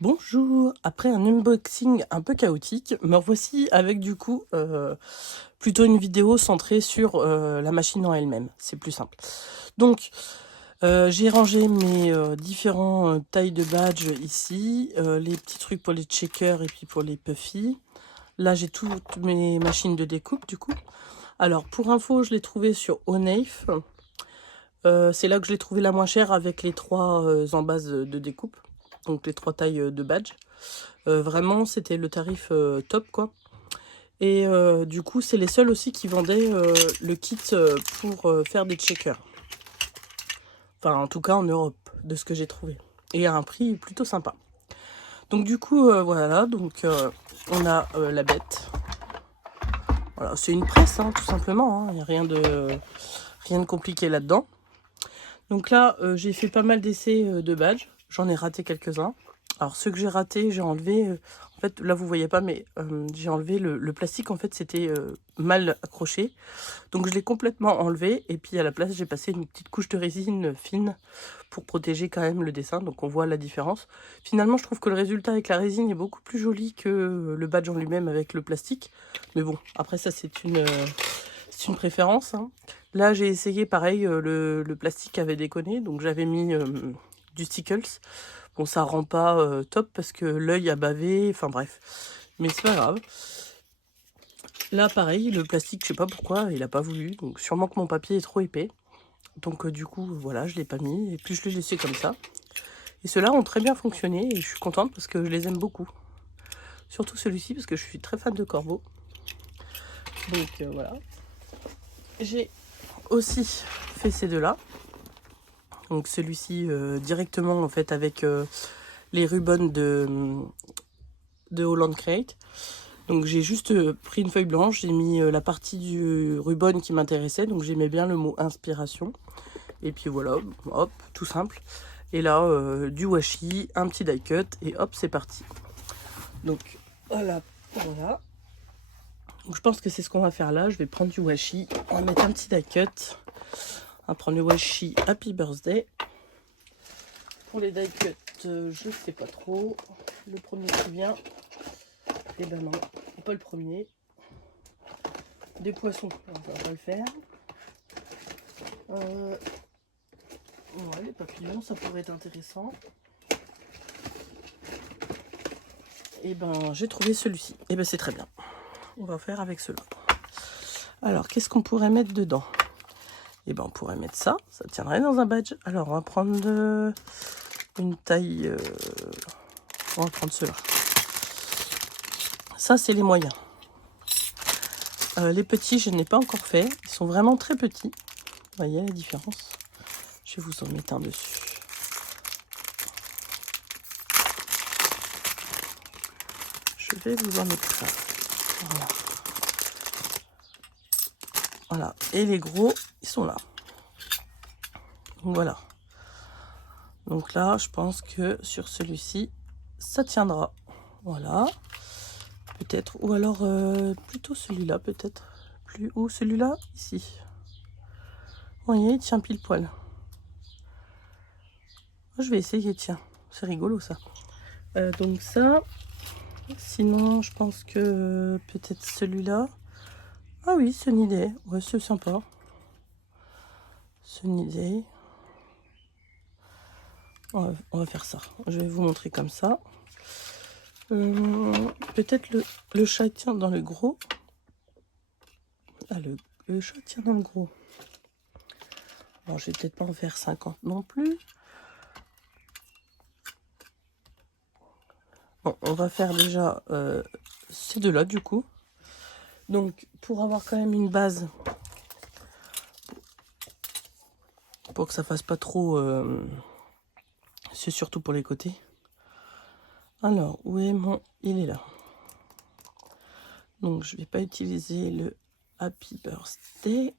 Bonjour, après un unboxing un peu chaotique, me revoici avec du coup plutôt une vidéo centrée sur la machine en elle-même, c'est plus simple. Donc j'ai rangé mes différents tailles de badge ici, les petits trucs pour les checkers et puis pour les puffy. Là j'ai toutes mes machines de découpe du coup. Alors pour info, je l'ai trouvé sur Onafe. C'est là que je l'ai trouvé la moins chère avec les trois en base de découpe, donc les trois tailles de badge. Vraiment, c'était le tarif top, quoi. Et du coup, c'est les seuls aussi qui vendaient le kit pour faire des checkers. Enfin, en tout cas, en Europe, de ce que j'ai trouvé. Et à un prix plutôt sympa. Donc du coup, voilà, donc on a la bête. Voilà, c'est une presse, hein, tout simplement. Il n'y a rien de compliqué là-dedans. Donc là, j'ai fait pas mal d'essais de badges. J'en ai raté quelques-uns. Alors ceux que j'ai ratés, j'ai enlevé... en fait, là, vous voyez pas, mais j'ai enlevé le plastique. En fait, c'était mal accroché. Donc je l'ai complètement enlevé. Et puis à la place, j'ai passé une petite couche de résine fine pour protéger quand même le dessin. Donc on voit la différence. Finalement, je trouve que le résultat avec la résine est beaucoup plus joli que le badge en lui-même avec le plastique. Mais bon, après ça, c'est une préférence, hein. Là, j'ai essayé, pareil, le plastique avait déconné, donc j'avais mis du Stickles. Bon, ça rend pas top parce que l'œil a bavé, enfin bref. Mais c'est pas grave. Là, pareil, le plastique, je sais pas pourquoi, il a pas voulu. Donc sûrement que mon papier est trop épais. Donc du coup, voilà, je l'ai pas mis. Et puis je l'ai laissé comme ça. Et ceux-là ont très bien fonctionné et je suis contente parce que je les aime beaucoup. Surtout celui-ci parce que je suis très fan de corbeaux. Donc voilà. J'ai aussi fait ces deux-là. Donc celui-ci directement en fait avec les ribbons de Holland Crate. Donc j'ai juste pris une feuille blanche, j'ai mis la partie du ruban qui m'intéressait, donc j'aimais bien le mot inspiration. Et puis voilà, hop, tout simple. Et là, du washi, un petit die cut, et hop, c'est parti. Donc voilà, voilà. Donc je pense que c'est ce qu'on va faire là. Je vais prendre du washi, on va mettre un petit die cut. On va prendre le washi Happy Birthday. Pour les die cut, je sais pas trop. Le premier qui vient. Et ben non, pas le premier. Des poissons, on va pas le faire. Ouais, les papillons, ça pourrait être intéressant. Et ben j'ai trouvé celui-ci. Et ben c'est très bien. On va faire avec cela. Alors, qu'est-ce qu'on pourrait mettre dedans? Et ben on pourrait mettre ça. Ça tiendrait dans un badge. Alors, on va prendre une taille... on va prendre cela. Ça, c'est les moyens. Les petits, je n'ai pas encore fait. Ils sont vraiment très petits. Vous voyez la différence? Je vais vous en mettre un dessus. Je vais vous en mettre ça. Voilà. Voilà. Et les gros, ils sont là. Donc voilà. Donc là, je pense que sur celui-ci, ça tiendra. Voilà. Peut-être. Ou alors plutôt celui-là, peut-être. Plus haut, celui-là, ici. Vous voyez, il tient pile poil. Je vais essayer, tiens. C'est rigolo, ça. Donc ça. Sinon, je pense que peut-être celui-là. Ah oui, Sunny Day. Ouais, c'est sympa. Sunny Day. On va faire ça. Je vais vous montrer comme ça. Peut-être le chat tient dans le gros. Ah, le chat tient dans le gros. Bon, je vais peut-être pas en faire 50 non plus. Bon, on va faire déjà ces deux-là, du coup. Donc, pour avoir quand même une base, pour que ça fasse pas trop... c'est surtout pour les côtés. Alors, où est mon... Il est là. Donc, je vais pas utiliser le Happy Birthday.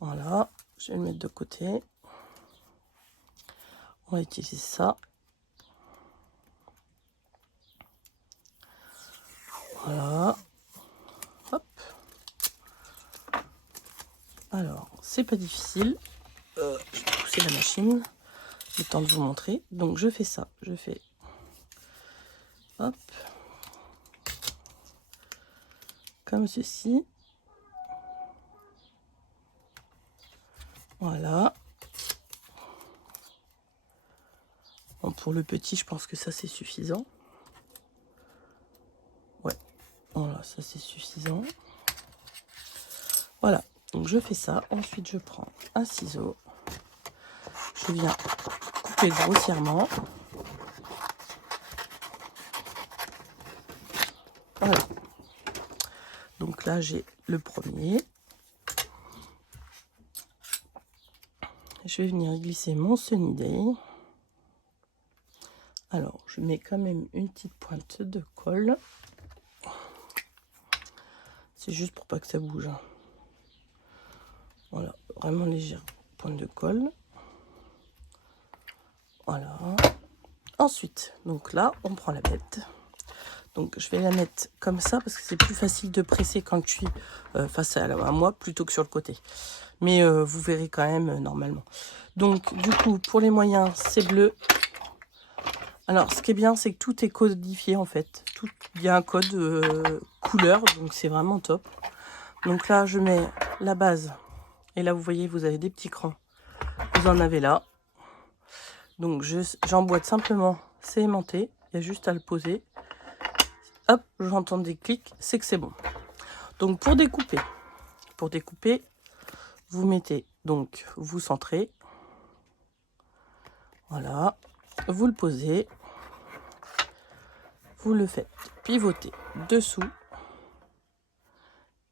Voilà, je vais le mettre de côté. On va utiliser ça. Voilà. Hop. Alors, c'est pas difficile. Je vais pousser la machine. Le temps de vous montrer. Donc, je fais ça. Je fais Hop. Comme ceci. Voilà. Bon, pour le petit, je pense que ça c'est suffisant. Ouais, voilà, ça c'est suffisant. Voilà, donc je fais ça. Ensuite, je prends un ciseau. Je viens couper grossièrement. Voilà. Donc là, j'ai le premier. Je vais venir glisser mon Sunny Day. Alors, je mets quand même une petite pointe de colle. C'est juste pour pas que ça bouge. Voilà, vraiment légère pointe de colle. Voilà. Ensuite, donc là, on prend la bête. Donc, je vais la mettre comme ça parce que c'est plus facile de presser quand je suis face à moi plutôt que sur le côté. Mais vous verrez quand même normalement. Donc, du coup, pour les moyens, c'est bleu. Alors, ce qui est bien, c'est que tout est codifié en fait. Il y a un code couleur, donc c'est vraiment top. Donc là, je mets la base. Et là, vous voyez, vous avez des petits crans. Vous en avez là. Donc, j'emboîte simplement. C'est aimanté. Il y a juste à le poser. Hop, j'entends des clics. C'est que c'est bon. Donc, pour découper, vous mettez, donc, vous centrez. Voilà. Vous le posez. Vous le faites pivoter dessous.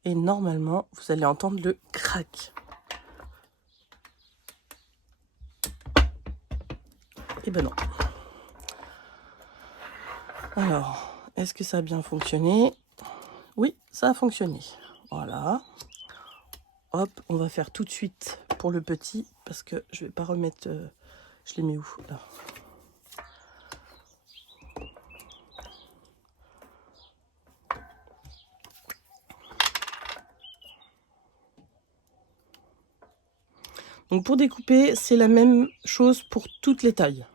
Et normalement, vous allez entendre le crack. Et ben non. Alors, est-ce que ça a bien fonctionné? Oui, ça a fonctionné. Voilà. Hop, on va faire tout de suite pour le petit, parce que je vais pas remettre... je l'ai mis où? Là. Donc pour découper, c'est la même chose pour toutes les tailles.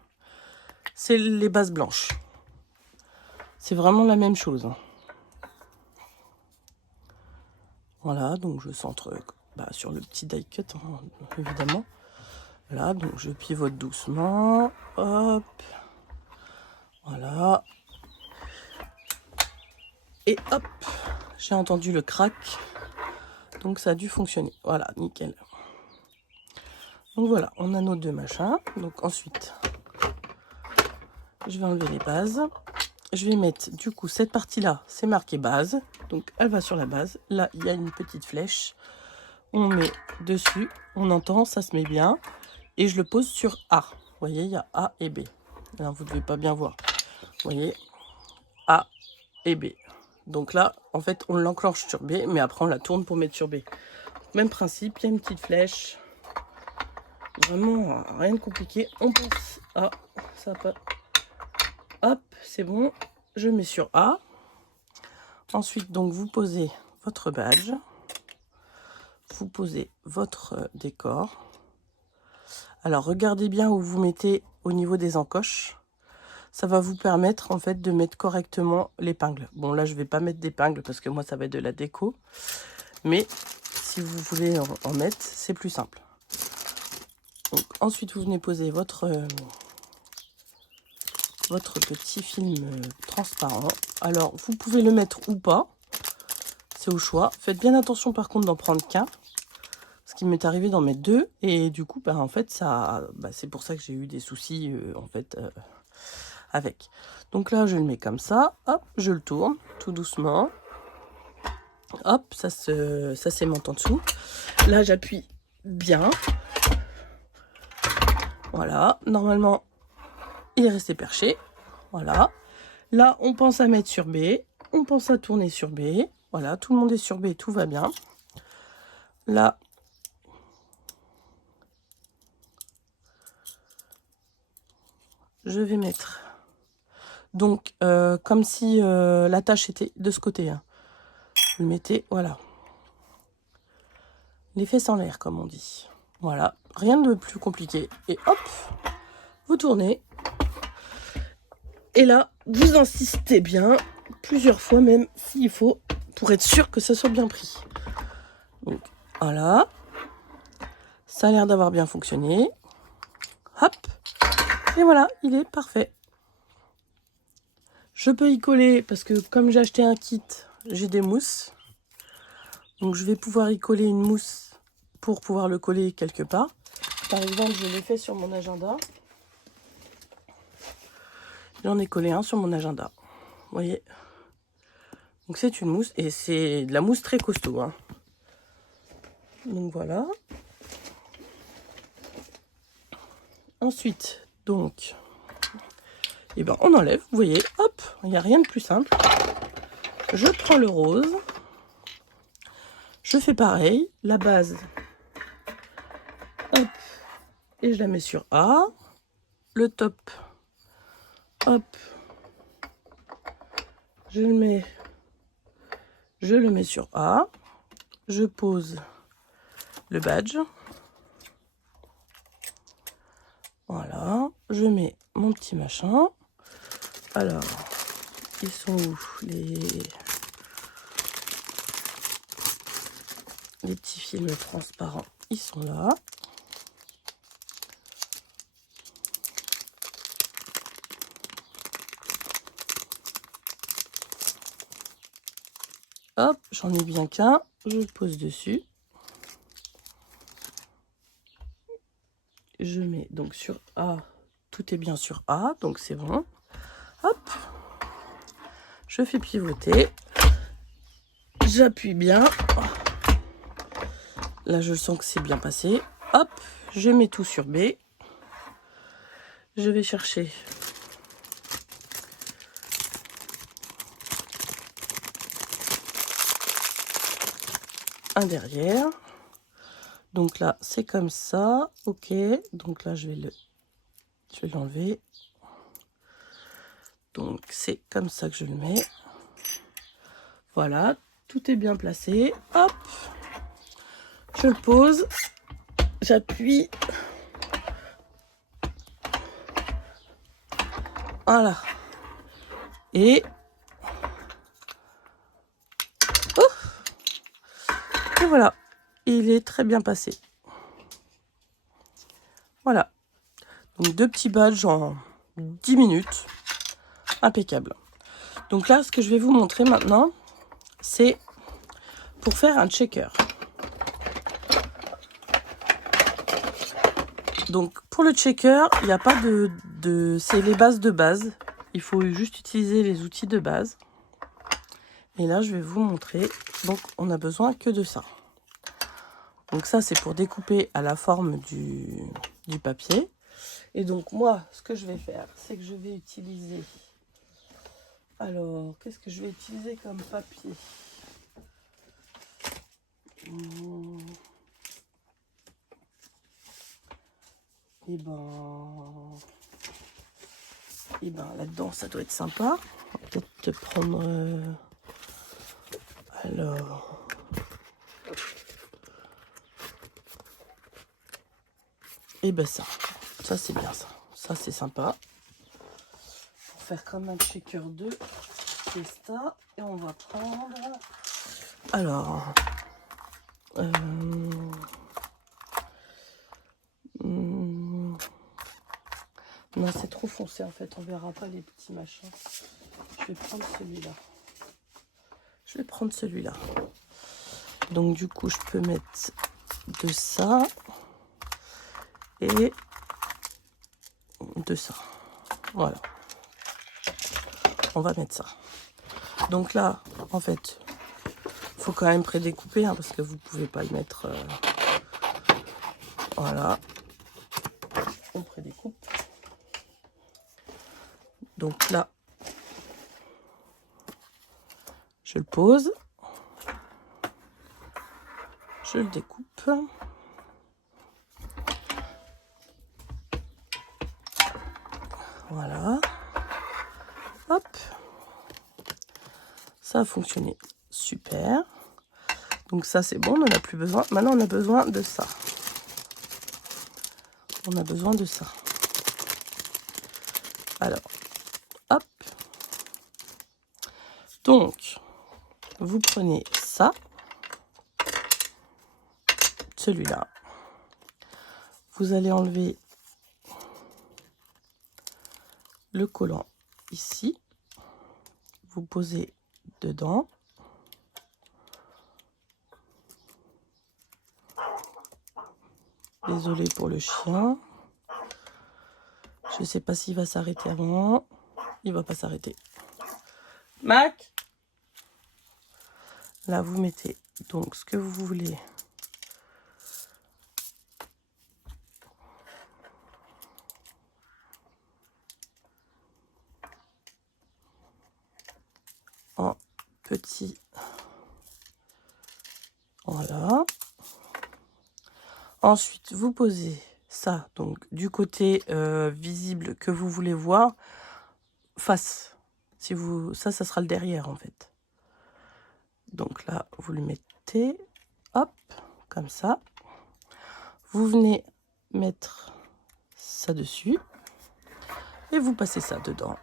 C'est les bases blanches. C'est vraiment la même chose. Voilà, donc je centre sur le petit die cut, hein, évidemment. Voilà, donc je pivote doucement. Hop. Voilà. Et hop, j'ai entendu le crack. Donc ça a dû fonctionner. Voilà, nickel. Donc voilà, on a nos deux machins. Donc ensuite, je vais enlever les bases. Je vais mettre, du coup, cette partie-là, c'est marqué base. Donc elle va sur la base. Là, il y a une petite flèche. On met dessus. On entend, ça se met bien. Et je le pose sur A. Vous voyez, il y a A et B. Alors, vous ne devez pas bien voir. Vous voyez, A et B. Donc là, en fait, on l'enclenche sur B, mais après, on la tourne pour mettre sur B. Même principe, il y a une petite flèche. Vraiment, rien de compliqué. On pense à... ça pas... Hop, c'est bon. Je mets sur A. Ensuite, donc, vous posez votre badge. Vous posez votre décor. Alors, regardez bien où vous mettez au niveau des encoches. Ça va vous permettre, en fait, de mettre correctement l'épingle. Bon, là, je ne vais pas mettre d'épingle parce que moi, ça va être de la déco. Mais si vous voulez en mettre, c'est plus simple. Donc, ensuite, vous venez poser votre petit film transparent. Alors, vous pouvez le mettre ou pas. C'est au choix. Faites bien attention, par contre, d'en prendre qu'un. Parce qu'il m'est arrivé d'en mettre deux. Et du coup, en fait, ça, c'est pour ça que j'ai eu des soucis, avec. Donc là, je le mets comme ça. Hop, je le tourne tout doucement. Hop, ça s'aimante en dessous. Là, j'appuie bien. Voilà. Normalement, il est resté perché. Voilà. Là, on pense à mettre sur B. On pense à tourner sur B. Voilà, tout le monde est sur B, tout va bien. Là, je vais mettre... Donc, comme si la tâche était de ce côté. Hein. Vous le mettez, voilà. Les fesses en l'air, comme on dit. Voilà, rien de plus compliqué. Et hop, vous tournez. Et là, vous insistez bien, plusieurs fois même, s'il faut, pour être sûr que ça soit bien pris. Donc, voilà. Ça a l'air d'avoir bien fonctionné. Hop. Et voilà, il est parfait. Je peux y coller, parce que comme j'ai acheté un kit, j'ai des mousses. Donc, je vais pouvoir y coller une mousse pour pouvoir le coller quelque part. Par exemple, je l'ai fait sur mon agenda. J'en ai collé un sur mon agenda. Vous voyez? Donc c'est une mousse et c'est de la mousse très costaud. Hein. Donc voilà. Ensuite, donc, eh ben, on enlève. Vous voyez, hop, il n'y a rien de plus simple. Je prends le rose. Je fais pareil. La base. Hop. Et je la mets sur A. Le top. Hop. Je le mets sur A. Je pose le badge. Voilà. Je mets mon petit machin. Alors, ils sont où les petits films transparents? Ils sont là. Hop, j'en ai bien qu'un. Je le pose dessus. Je mets donc sur A. Tout est bien sur A, donc c'est bon. Hop. Je fais pivoter. J'appuie bien. Là, je sens que c'est bien passé. Hop, je mets tout sur B. Je vais chercher un derrière. Donc là, c'est comme ça. Ok. Donc là, je vais l'enlever. Donc, c'est comme ça que je le mets. Voilà. Tout est bien placé. Hop. Je le pose. J'appuie. Voilà. Et... Oh, et voilà. Il est très bien passé. Voilà. Donc, 2 petits badges en 10 minutes. Impeccable. Donc là, ce que je vais vous montrer maintenant, c'est pour faire un checker. Donc, pour le checker, il n'y a pas c'est les bases de base. Il faut juste utiliser les outils de base. Et là, je vais vous montrer. Donc, on n'a besoin que de ça. Donc, ça, c'est pour découper à la forme du papier. Et donc, moi, ce que je vais faire, c'est que je vais utiliser... Alors, qu'est-ce que je vais utiliser comme papier? Et ben là-dedans, ça doit être sympa. On va peut-être te prendre... Alors... Et ben ça c'est bien ça. Ça c'est sympa. Pour faire comme un checker 2, c'est ça. Et on va prendre... Alors... Non, c'est trop foncé en fait. On verra pas les petits machins. Je vais prendre celui-là. Donc du coup, je peux mettre de ça et de ça. Voilà. On va mettre ça. Donc là, en fait, faut quand même prédécouper hein, parce que vous pouvez pas y mettre. Voilà. On prédécoupe. Donc là, je le pose. Je le découpe. Voilà. Hop. Ça a fonctionné. Super. Donc ça, c'est bon, on n'en a plus besoin. Maintenant, on a besoin de ça. On a besoin de ça. Alors, hop. Donc, vous prenez ça, celui-là. Vous allez enlever le collant ici. Vous posez dedans. Désolée pour le chien. Je ne sais pas s'il va s'arrêter avant. Il va pas s'arrêter. Mac! Là, vous mettez donc ce que vous voulez. En petit. Voilà. Ensuite, vous posez ça, donc du côté visible que vous voulez voir, face. Si vous, ça sera le derrière en fait. Donc là, vous le mettez, hop, comme ça. Vous venez mettre ça dessus et vous passez ça dedans.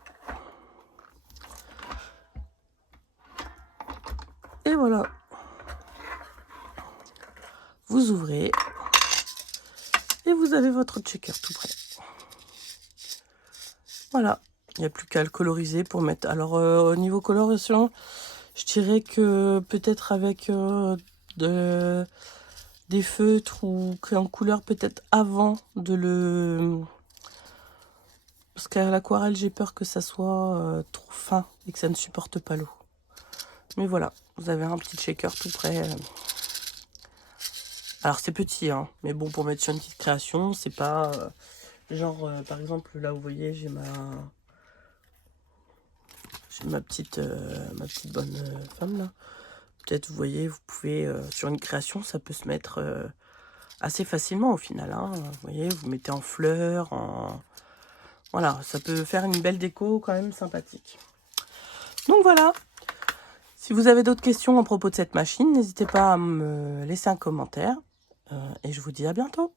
Et voilà. Vous ouvrez et vous avez votre checker tout prêt. Voilà. Il n'y a plus qu'à le coloriser pour mettre... Alors, au niveau colorisation, je dirais que peut-être avec des feutres ou en couleur peut-être avant de le... Parce qu'à l'aquarelle, j'ai peur que ça soit trop fin et que ça ne supporte pas l'eau. Mais voilà, vous avez un petit shaker tout prêt. Alors, c'est petit, hein, mais bon, pour mettre sur une petite création, c'est pas... genre, par exemple, là, vous voyez, j'ai ma petite bonne femme, là. Peut-être, vous voyez, vous pouvez, sur une création, ça peut se mettre assez facilement au final. Hein. Vous voyez, vous mettez en fleurs, en... Voilà, ça peut faire une belle déco quand même sympathique. Donc voilà. Si vous avez d'autres questions à propos de cette machine, n'hésitez pas à me laisser un commentaire. Et je vous dis à bientôt.